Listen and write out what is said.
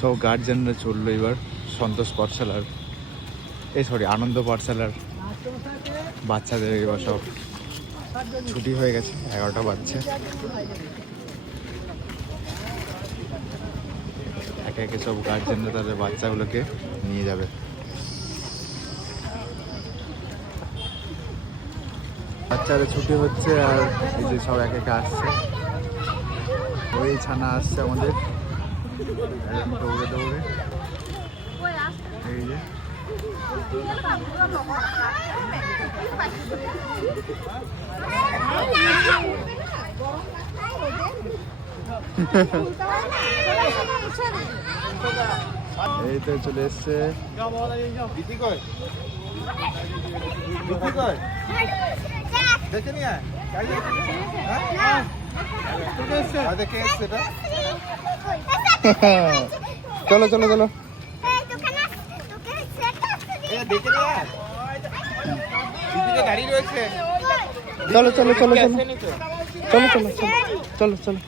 সব গার্জেনরা চললো এবার সন্তোষ পাঠশালার আনন্দ পাঠশালার বাচ্চাদের এবার সব ছুটি হয়ে গেছে, 11টা বাজছে। একে একে সব গার্জেনরা তাদের বাচ্চাগুলোকে নিয়ে যাবে। বাচ্চাদের ছুটি হচ্ছে আর এই যে সব একে একে আসছে। ওই ছানা আসছে আমাদের দৌড়ে দৌড়ে, এই যে এই তো চলে এসছে। চলো চলো চলো চলো চলো চলো চলো চলো চলো চলো চলো চলো চলো।